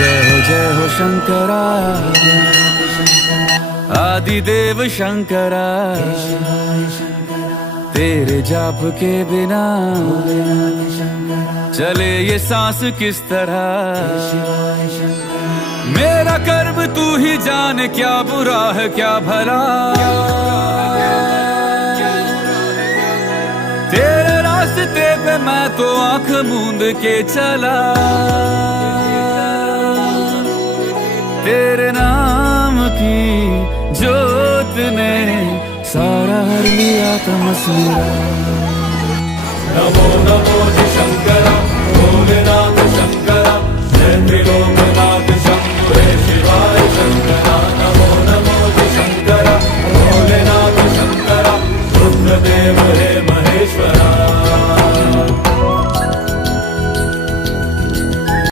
जय हो शंकरा, आदिदेव शंकरा। तेरे जाप के बिना चले ये सांस किस तरह। मेरा कर्म तू ही जाने, क्या बुरा है क्या भला। तेरे रास्ते पे मैं तो आंख मूंद के चला। तेरे नाम की जोत ने सारा हर लिया तमस मेरा। नमो नमो शंकरा भोलेनाथ।